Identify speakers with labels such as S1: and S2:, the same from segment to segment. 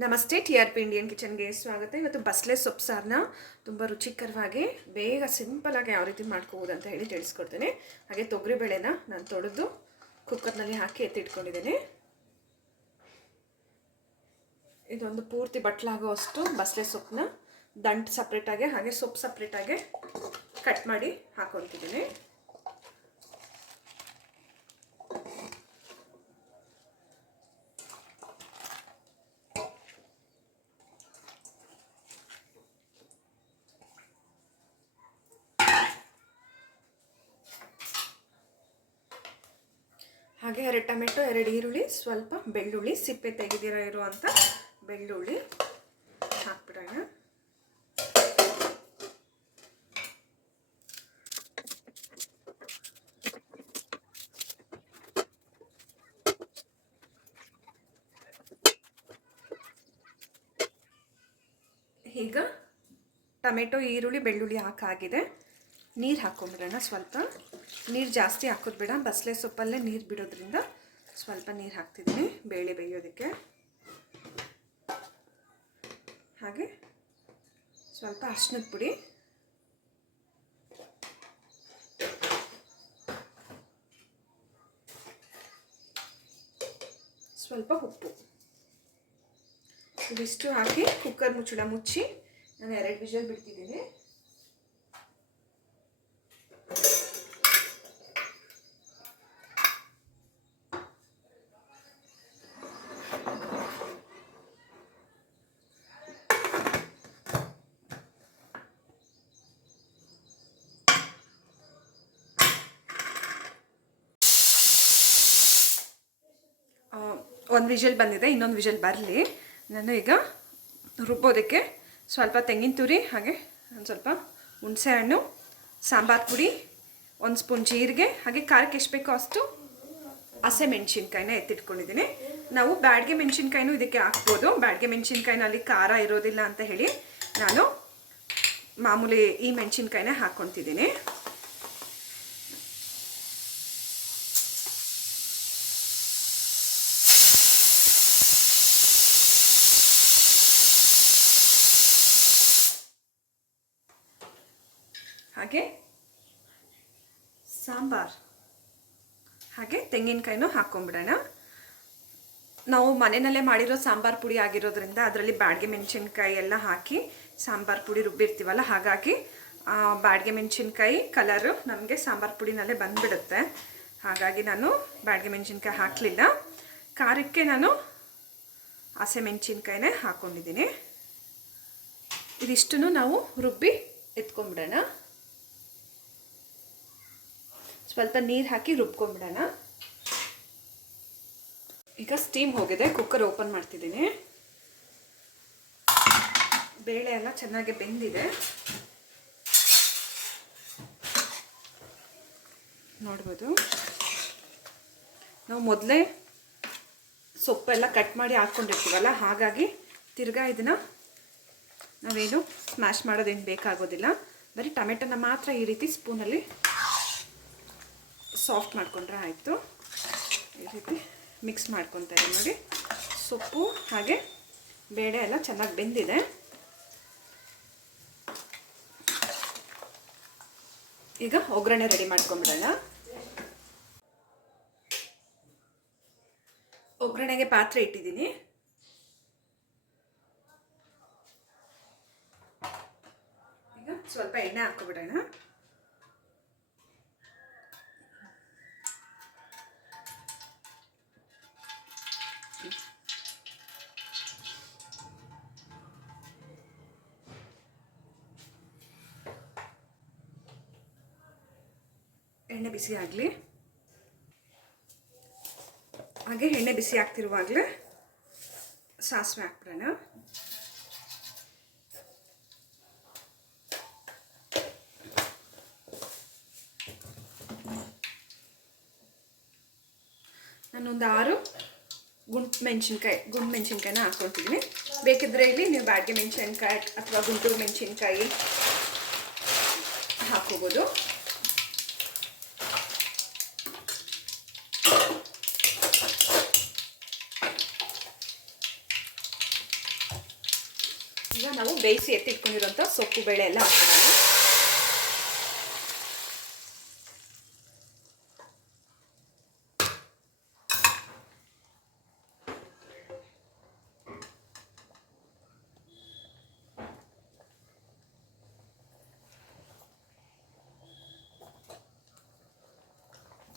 S1: ನಮಸ್ತೆ, T R P Indian ಕಿಚನ್ಗೆ ಸ್ವಾಗತ. ಇವತ್ತು ಬಸ್ಲೆ ಸೊಪ್ಪು ಸಾರನ್ನ ತುಂಬ ರುಚಿಕರವಾಗಿ, ಬೇಗ ಸಿಂಪಲಾಗಿ ಯಾವ ರೀತಿ ಮಾಡ್ಕೋಬೋದು ಅಂತ ಹೇಳಿ ತಿಳಿಸ್ಕೊಡ್ತೇನೆ. ಹಾಗೆ ತೊಗರಿಬೇಳೆನ ನಾನು ತೊಳೆದು ಕುಕ್ಕರ್ನಲ್ಲಿ ಹಾಕಿ ಎತ್ತಿಟ್ಕೊಂಡಿದ್ದೇನೆ ಇದೊಂದು ಪೂರ್ತಿ ಬಟ್ಲಾಗೋ ಅಷ್ಟು ಬಸ್ಲೆ ಸೊಪ್ಪನ್ನ ದಂಟು ಸಪ್ರೇಟಾಗಿ ಹಾಗೆ ಸೊಪ್ಪು ಸಪ್ರೇಟಾಗಿ ಕಟ್ ಮಾಡಿ ಹಾಕೊತಿದ್ದೀನಿ ಹಾಗೆ ಎರಡು ಟೊಮೆಟೊ, ಎರಡು ಈರುಳ್ಳಿ, ಸ್ವಲ್ಪ ಬೆಳ್ಳುಳ್ಳಿ, ಸಿಪ್ಪೆ ತೆಗೆದಿರೋ ಇರುವಂಥ ಬೆಳ್ಳುಳ್ಳಿ ಹಾಕ್ಬಿಡೋಣ. ಈಗ ಟೊಮೆಟೊ, ಈರುಳ್ಳಿ, ಬೆಳ್ಳುಳ್ಳಿ ಹಾಕಾಗಿದೆ. ನೀರು ಹಾಕ್ಕೊಂಬಿಡೋಣ ಸ್ವಲ್ಪ. ನೀರು ಜಾಸ್ತಿ ಹಾಕೋದು ಬೇಡ. ಬಸಳೆ ಸೊಪ್ಪಲ್ಲೇ ನೀರು ಬಿಡೋದ್ರಿಂದ ಸ್ವಲ್ಪ ನೀರು ಹಾಕ್ತಿದ್ದೀನಿ, ಬೇಳೆ ಬೇಯೋದಕ್ಕೆ. ಹಾಗೆ ಸ್ವಲ್ಪ ಅರ್ಶಿನದ ಪುಡಿ. ಸ್ವಲ್ಪ ಉಪ್ಪು. ಇದಿಷ್ಟು ಹಾಕಿ ಕುಕ್ಕರ್ ಮುಚ್ಚಳ ಮುಚ್ಚಿ ನಾನು ಎರಡು ವಿಷಲ್ ಬಿಡ್ತಿದ್ದೀನಿ. ಒಂದು ವಿಷಲ್ ಬಂದಿದೆ, ಇನ್ನೊಂದು ವಿಷಲ್ ಬರಲಿ. ನಾನು ಈಗ ರುಬ್ಬೋದಕ್ಕೆ ಸ್ವಲ್ಪ ತೆಂಗಿನ ತುರಿ, ಹಾಗೆ ಒಂದು ಸ್ವಲ್ಪ ಹುಣಸೆ ಹಣ್ಣು, ಸಾಂಬಾರು ಪುಡಿ, ಒಂದು ಸ್ಪೂನ್ ಜೀರಿಗೆ, ಹಾಗೆ ಖಾರಕ್ಕೆ ಎಷ್ಟು ಬೇಕೋ ಅಷ್ಟು ಹಸೆ ಮೆಣಸಿನ್ಕಾಯಿನ ಎತ್ತಿಟ್ಕೊಂಡಿದ್ದೀನಿ. ನಾವು ಬ್ಯಾಡ್ಗೆ ಮೆಣಸಿನ್ಕಾಯಿನೂ ಇದಕ್ಕೆ ಹಾಕ್ಬೋದು. ಬ್ಯಾಡ್ಗೆ ಮೆಣಸಿನ್ಕಾಯಿನಲ್ಲಿ ಖಾರ ಇರೋದಿಲ್ಲ ಅಂತ ಹೇಳಿ ನಾನು ಮಾಮೂಲಿ ಈ ಮೆಣಸಿನ್ಕಾಯಿನ ಹಾಕ್ಕೊತಿದ್ದೀನಿ ಹಾಗೆ ಸಾಂಬಾರು. ಹಾಗೆ ತೆಂಗಿನಕಾಯಿನೂ ಹಾಕ್ಕೊಂಬಿಡೋಣ ನಾವು ಮನೆಯಲ್ಲೇ ಮಾಡಿರೋ ಸಾಂಬಾರು ಪುಡಿ ಆಗಿರೋದ್ರಿಂದ ಅದರಲ್ಲಿ ಬ್ಯಾಡ್ಗೆ ಮೆಣಸಿನ್ಕಾಯಿ ಎಲ್ಲ ಹಾಕಿ ಸಾಂಬಾರು ಪುಡಿ ರುಬ್ಬಿರ್ತೀವಲ್ಲ, ಹಾಗಾಗಿ ಬ್ಯಾಡ್ಗೆ ಮೆಣಸಿನ್ಕಾಯಿ ಕಲರು ನಮಗೆ ಸಾಂಬಾರು ಪುಡಿನಲ್ಲೇ ಬಂದುಬಿಡುತ್ತೆ. ಹಾಗಾಗಿ ನಾನು ಬ್ಯಾಡ್ಗೆ ಮೆಣಸಿನ್ಕಾಯಿ ಹಾಕಲಿಲ್ಲ. ಖಾರಕ್ಕೆ ನಾನು ಹಸೆ ಮೆಣಸಿನ್ಕಾಯಿನೇ ಹಾಕ್ಕೊಂಡಿದ್ದೀನಿ ಇದಿಷ್ಟನ್ನು ನಾವು ರುಬ್ಬಿ ಎತ್ಕೊಂಬಿಡೋಣ. ಸ್ವಲ್ಪ ನೀರು ಹಾಕಿ ರುಬ್ಕೊಂಬಿಡೋಣ ಈಗ ಸ್ಟೀಮ್ ಹೋಗಿದೆ ಕುಕ್ಕರ್ ಓಪನ್ ಮಾಡ್ತಿದ್ದೀನಿ. ಬೇಳೆ ಎಲ್ಲ ಚೆನ್ನಾಗಿ ಬೆಂದಿದೆ. ನೋಡ್ಬೋದು. ನಾವು ಮೊದಲೇ ಸೊಪ್ಪೆಲ್ಲ ಕಟ್ ಮಾಡಿ ಹಾಕ್ಕೊಂಡಿರ್ತೀವಲ್ಲ, ಹಾಗಾಗಿ ತಿರ್ಗಾ ಇದನ್ನು ನಾವೇನು ಸ್ಮ್ಯಾಶ್ ಮಾಡೋದೇನು ಬೇಕಾಗೋದಿಲ್ಲ. ಬರೀ ಟೊಮೆಟೊನ ಮಾತ್ರ ಈ ರೀತಿ ಸ್ಪೂನಲ್ಲಿ ಸಾಫ್ಟ್ ಮಾಡಿಕೊಂಡ್ರೆ ಆಯಿತು. ಈ ರೀತಿ ಮಿಕ್ಸ್ ಮಾಡ್ಕೊತಾರೆ ನೋಡಿ. ಸೊಪ್ಪು, ಹಾಗೆ ಬೇಳೆ ಎಲ್ಲ ಚೆನ್ನಾಗಿ ಬೆಂದಿದೆ. ಈಗ ಒಗ್ಗರಣೆ ರೆಡಿ ಮಾಡ್ಕೊಂಬಿಡೋಣ ಒಗ್ಗರಣೆಗೆ ಪಾತ್ರೆ ಇಟ್ಟಿದ್ದೀನಿ. ಈಗ ಸ್ವಲ್ಪ ಎಣ್ಣೆ ಹಾಕ್ಕೊಬಿಡೋಣ. ಎಣ್ಣೆ ಬಿಸಿ ಆಗಲಿ. ಹಾಗೆ ಎಣ್ಣೆ ಬಿಸಿ ಆಗ್ತಿರುವಾಗಲೇ ಸಾಸಿವೆ ಹಾಕ್ಬಿಡೋಣ. ನಾನೊಂದು ಆರು ಗುಂಡು ಮೆಣಸಿನ್ಕಾಯಿ, ಗುಂಡು ಮೆಣಸಿನ್ಕಾಯಿನ ಹಾಕ್ಕೊತಿದ್ದೀನಿ ಬೇಕಿದ್ರೆ ಇಲ್ಲಿ ನೀವು ಬ್ಯಾಡ್ಗೆ ಮೆಣಸಿನ್ಕಾಯಿ ಅಥವಾ ಗುಂಟೂರು ಮೆಣಸಿನ್ಕಾಯಿ ಹಾಕೋಬೋದು ಈಗ ನಾವು ಬೇಯಿಸಿ ಎತ್ತಿಟ್ಕೊಂಡಿರೋಂಥ ಸೊಪ್ಪು ಬೇಳೆ ಎಲ್ಲ ಹಾಕ್ತೀವಿ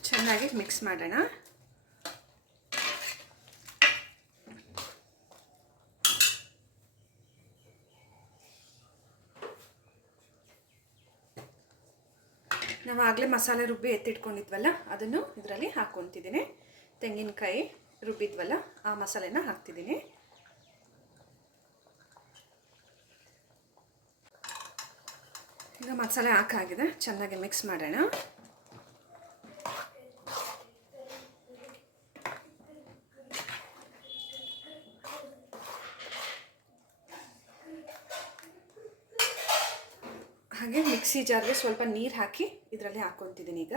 S1: ಚೆನ್ನಾಗಿ ಮಿಕ್ಸ್ ಮಾಡೋಣ. ನಾವು ಆಗಲೇ ಮಸಾಲೆ ರುಬ್ಬಿ ಎತ್ತಿಟ್ಕೊಂಡಿದ್ವಲ್ಲ, ಅದನ್ನು ಇದರಲ್ಲಿ ಹಾಕ್ಕೊತಿದ್ದೀನಿ ತೆಂಗಿನಕಾಯಿ ರುಬ್ಬಿದ್ವಲ್ಲ, ಆ ಮಸಾಲೆನ ಹಾಕ್ತಿದ್ದೀನಿ. ಈಗ ಮಸಾಲೆ ಹಾಕಾಗಿದೆ, ಚೆನ್ನಾಗಿ ಮಿಕ್ಸ್ ಮಾಡೋಣ. ಹಾಗೆ ಮಿಕ್ಸಿ ಜಾರ್ಗೆ ಸ್ವಲ್ಪ ನೀರು ಹಾಕಿ ಇದರಲ್ಲಿ ಹಾಕ್ಕೊತಿದ್ದೀನಿ ಈಗ.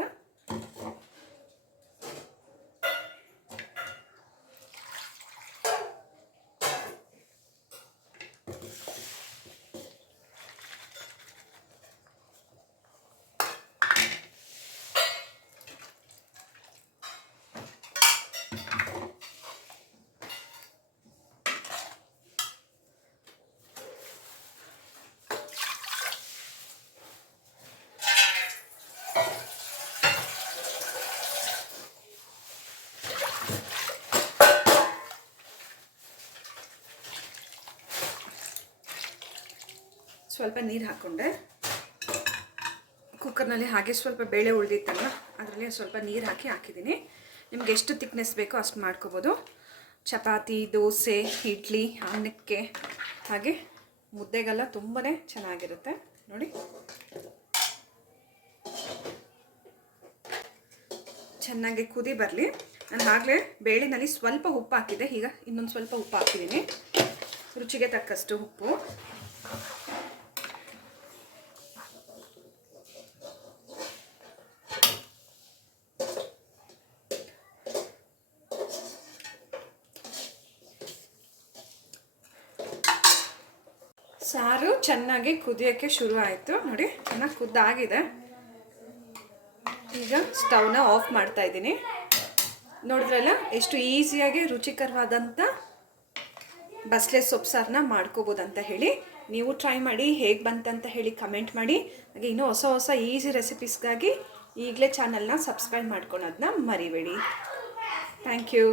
S1: ಸ್ವಲ್ಪ ನೀರು ಹಾಕ್ಕೊಂಡೆ ಕುಕ್ಕರ್ನಲ್ಲಿ ಹಾಗೆ ಸ್ವಲ್ಪ ಬೇಳೆ ಉಳಿದಿತ್ತಲ್ಲ ಅದರಲ್ಲಿ ಸ್ವಲ್ಪ ನೀರು ಹಾಕಿ ಹಾಕಿದ್ದೀನಿ. ನಿಮ್ಗೆ ಎಷ್ಟು ತಿಕ್ನೆಸ್ ಬೇಕೋ ಅಷ್ಟು ಮಾಡ್ಕೋಬೋದು. ಚಪಾತಿ, ದೋಸೆ, ಇಡ್ಲಿ, ಅನ್ನಕ್ಕೆ ಹಾಗೆ ಮುದ್ದೆಗೆಲ್ಲ ತುಂಬಾ ಚೆನ್ನಾಗಿರುತ್ತೆ. ನೋಡಿ. ಚೆನ್ನಾಗಿ ಕುದಿ ಬರಲಿ. ನಾನು ಆಗಲೇ ಬೇಳೆನಲ್ಲಿ ಸ್ವಲ್ಪ ಉಪ್ಪು ಹಾಕಿದೆ ಈಗ ಇನ್ನೊಂದು ಸ್ವಲ್ಪ ಉಪ್ಪು ಹಾಕಿದ್ದೀನಿ ರುಚಿಗೆ ತಕ್ಕಷ್ಟು ಉಪ್ಪು. ಸಾರು ಚೆನ್ನಾಗಿ ಕುದಿಯೋಕ್ಕೆ ಶುರು ಆಯಿತು. ನೋಡಿ, ಚೆನ್ನಾಗಿ ಕುದ್ದಾಗಿದೆ. ಈಗ ಸ್ಟವ್ನ ಆಫ್ ಮಾಡ್ತಾ ಇದ್ದೀನಿ. ನೋಡಿದ್ರಲ್ಲ, ಎಷ್ಟು ಈಸಿಯಾಗಿ ರುಚಿಕರವಾದಂಥ ಬಸಳೆ ಸೊಪ್ಪು ಸಾರನ್ನ ಮಾಡ್ಕೋಬೋದಂತ ಹೇಳಿ. ನೀವು ಟ್ರೈ ಮಾಡಿ, ಹೇಗೆ ಬಂತಂತ ಹೇಳಿ ಕಮೆಂಟ್ ಮಾಡಿ. ಹಾಗೆ ಇನ್ನೂ ಹೊಸ ಹೊಸ ಈಸಿ ರೆಸಿಪೀಸ್ಗಾಗಿ ಈಗಲೇ ಚಾನಲ್ನ ಸಬ್ಸ್ಕ್ರೈಬ್ ಮಾಡ್ಕೊಳೋದನ್ನ ಮರಿಬೇಡಿ. Thank you